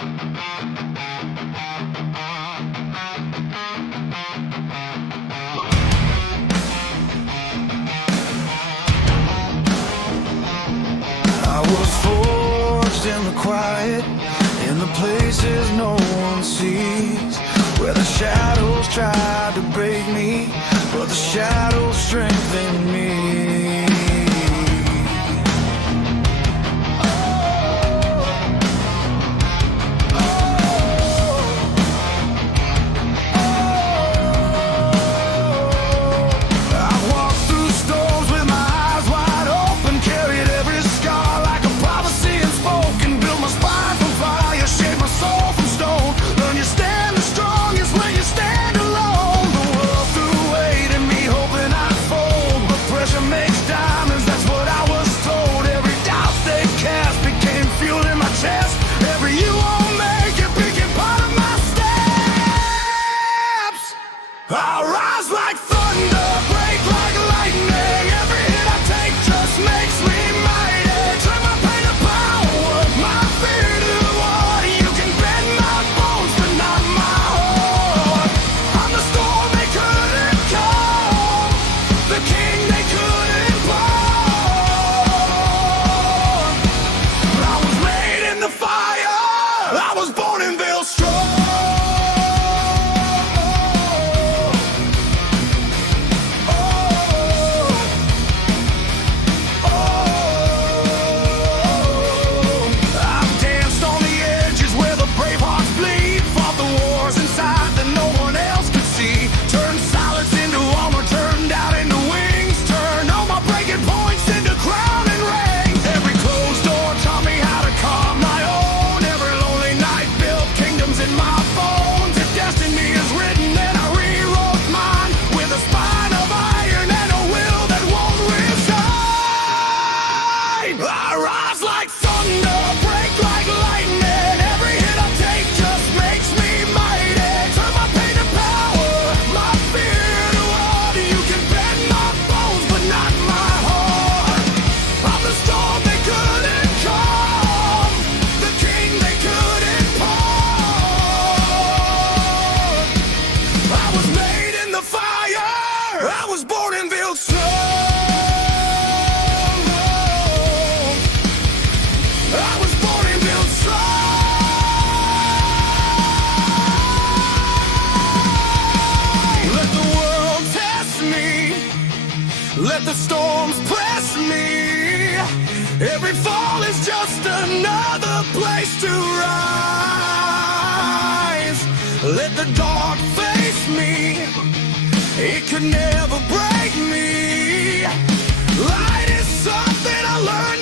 I was forged in the quiet, in the places no one sees, where the shadows tried to break me, but the shadows strengthened me. I rise like thunder, break like lightning. Every hit I take just makes me mighty. Turn my pain to power, my fear to water. You can bend my bones, but not my heart. I'm the storm they couldn't calm, the king they couldn't bomb. I was made in the fire, I was born in Anvil strong. I was born in Anvil strong. I was born in Anvil strong. Let the world test me, let the storms press me. Every fall is just another place to rise. Let the dark face me, it could never break me. Light is something I learned